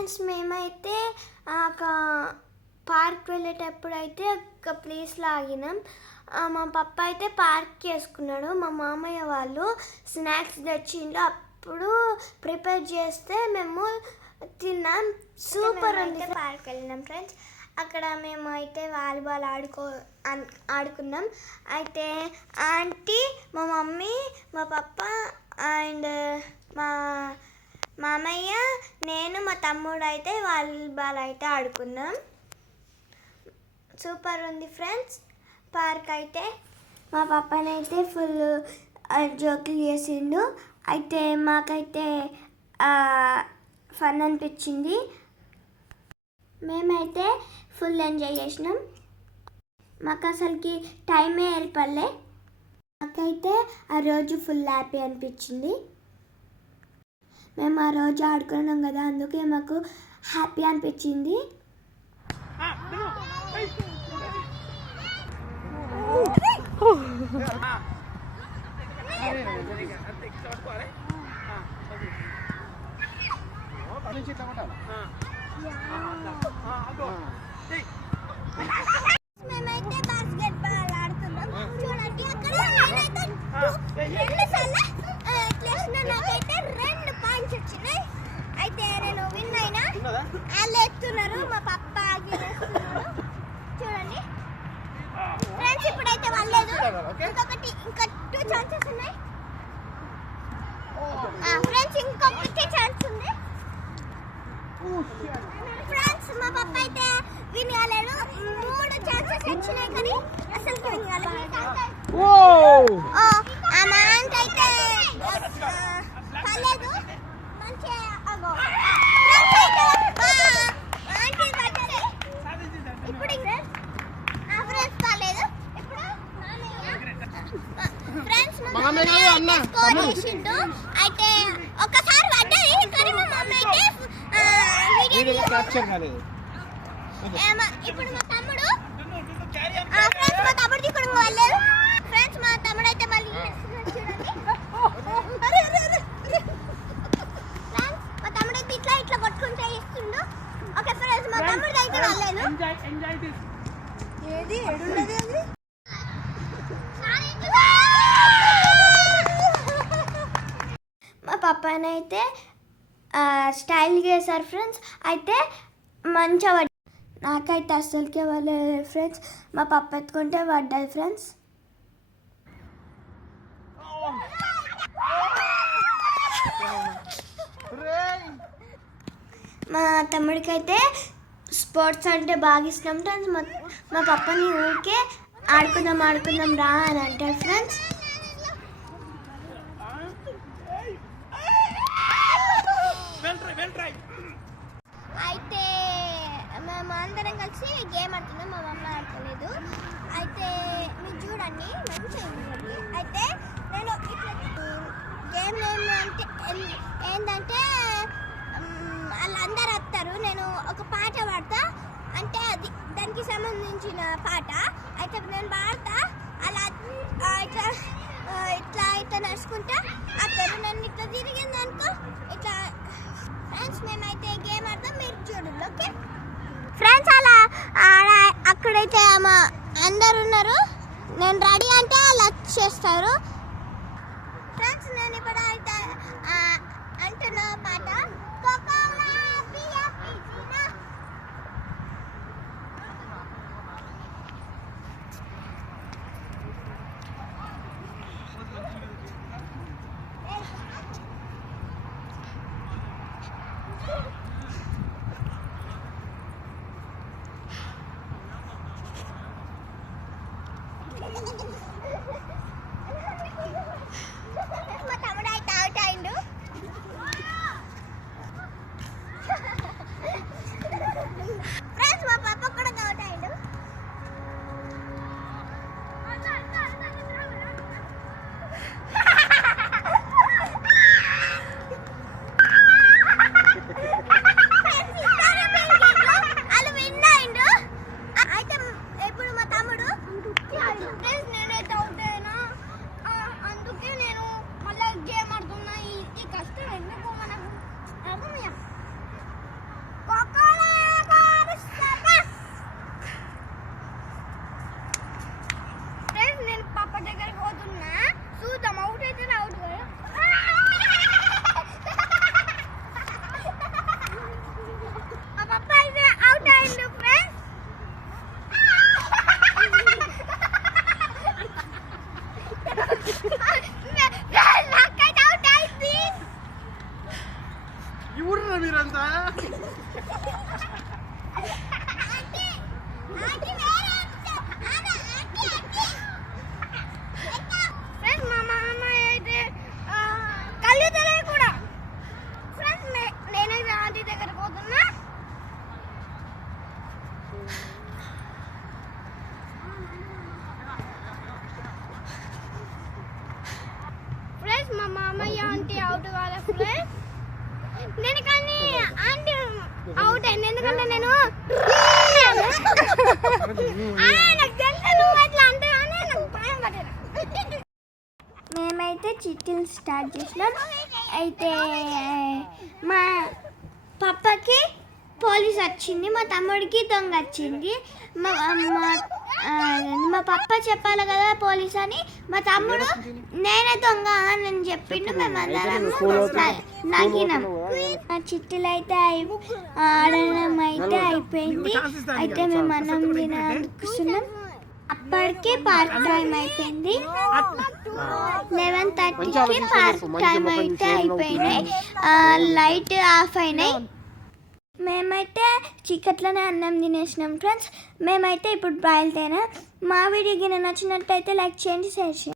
Friends మేమైతే ఒక park వెళ్ళేటప్పుడు అయితే ఒక ప్లేస్లో ఆగినాం. మా పప్ప అయితే పార్క్ చేసుకున్నాడు. మా మామయ్య వాళ్ళు స్నాక్స్ తెచ్చిండు. అప్పుడు ప్రిపేర్ చేస్తే మేము తిన్నాం. సూపర్ ఉంది. పార్క్ వెళ్ళినాం ఫ్రెండ్స్. అక్కడ మేము అయితే వాలీబాల్ ఆడుకున్నాం. అయితే ఆంటీ, మా మమ్మీ, మా పప్ప అండ్ మా మామయ్య, నేను, మా తమ్ముడు అయితే వాలీబాల్ అయితే ఆడుకున్నాం. సూపర్ ఉంది ఫ్రెండ్స్ పార్క్ అయితే. మా పప్పనైతే ఫుల్ జోకులు చేసిండు. అయితే మాకైతే ఫన్ అనిపించింది. మేమైతే ఫుల్ ఎంజాయ్ చేసినాం. మాకు అసలుకి టైమే ఏర్పడలే. మాకైతే ఆ రోజు ఫుల్ హ్యాపీ అనిపించింది. మేము ఆ రోజు ఆడుకున్నాం కదా, అందుకే మాకు హ్యాపీ అనిపించింది. మేమైతే బాస్కెట్ బాల్ ఆడుతున్నాం. చూడండి అక్కడ నాకైతే 2 పాయింట్స్ వచ్చినాయి. అయితే నేను విన్ అయినా. వాళ్ళు ఎత్తున్నారు, మా పప్ప చూడండి ఫ్రెండ్స్. ఇప్పుడైతే వాళ్ళలేదు. ఇంకా 2 ఛాన్సెస్ ఉన్నాయి ఫ్రెండ్స్. ఇంకొకటి ఛాన్స్ ఉంది ఫ్రెండ్స్. మా పప్ప అయితే విన్ కాలేదు. 3 ఛాన్సెస్ వచ్చినాయి కానీ అసలు విన్ కాలేదు. ఆ మ్యాన్ అయితే కాలేదు. మంచిగా ఇప్పుడు ఫ్రెండ్స్ కాలేదు. ఇప్పుడు ఫ్రెండ్స్ స్కోర్ చేసిండు. అయితే ఒకసారి పడ్డది కానీ మా మమ్మీ అయితే వీడియో క్యాప్చర్ కాలేదు. ఇప్పుడు మా తమ్ముడు ఫ్రెండ్స్, మా తమ్ముడు ఇక్కడ వెళ్ళలేదు ఫ్రెండ్స్. మా తమ్ముడు అయితే మళ్ళీ చూడండి. మా తమ్ముడు అయితే ఇట్లా కొట్టుకుంటే ఇస్తుండు. ఓకే ఫ్రెండ్స్, మా తమ్ముడు అయితే వెళ్ళలేదు. ఏది ఎడున్నది అది మా పప్పనైతే స్టైల్ చేశారు ఫ్రెండ్స్. అయితే మంచిగా నాకైతే అస్సలకే వాళ్ళలేదు ఫ్రెండ్స్. మా పప్ప ఎత్తుకుంటే పడ్డాయి ఫ్రెండ్స్. మా తమ్ముడికి అయితే స్పోర్ట్స్ అంటే బాగా ఇష్టం ఫ్రెండ్స్. మా పప్పని ఊరికే ఆడుకుందాం రా అని అంటారు ఫ్రెండ్స్. అయితే మేము అందరం కలిసి గేమ్ ఆడుతున్నాం. మా మమ్మ ఆడలేదు. అయితే మీరు చూడండి మంచిగా. అయితే నేను గేమ్ ఏంటంటే వాళ్ళందరూ వస్తారు. నేను ఒక పాట పాడతా, అంటే అది దానికి సంబంధించిన పాట. అయితే నేను పాడతా, అలా ఇట్లా నడుచుకుంటా అక్కడ నన్ను ఇట్లా తిరిగింది అనుకో ఇట్లా. ఫ్రెండ్స్ మేమైతే గేమ్ ఆడతాం, మీరు చూడండి. Okay friends. అలా అక్కడైతే అందరు ఉన్నారు. నేను రెడీ అంటే అలా చేస్తారు ఫ్రెండ్స్. నేను ఇప్పుడు అయితే అంటున్నా పాట. ఫ్రెండ్స్ మా మామయ్య ఆంటీ అవుట్ కాలే ఫ్రెండ్స్. నేను కానీ ఆంటీ అవుట్ అయింది ఎందుకంటే నేను నాకు తెలుసు నువ్వు అట్లా అంటే నాకు భయం పడ్డది. మేమైతే చిట్టీలు స్టార్ట్ చేసినాం. అయితే మా పప్పకి పోలీస్ వచ్చింది, మా తమ్ముడికి దొంగ వచ్చింది. మా పప్ప చెప్పాలి కదా పోలీస్ అని, మా తమ్ముడు నేనే దొంగ అని చెప్పిండు. మేమందరం నగినాం. ఆ చిట్టీలు అయితే ఆడడం అయితే అయిపోయింది. అయితే మేము అన్నం తినాలనుకున్నాం. అప్పటికి పార్క్ టైం అయిపోయింది. 11:30కి పార్క్ టైం అయితే అయిపోయినాయి. లైట్ ఆఫ్ అయినాయి. మేమైతే చీకట్లోనే అన్నం తినేసినాం ఫ్రెండ్స్. మేమైతే ఇప్పుడు బయలుదేరాం. మా వీడియో గిన్నె నచ్చినట్టయితే లైక్ చేయండి, షేర్ చేయండి.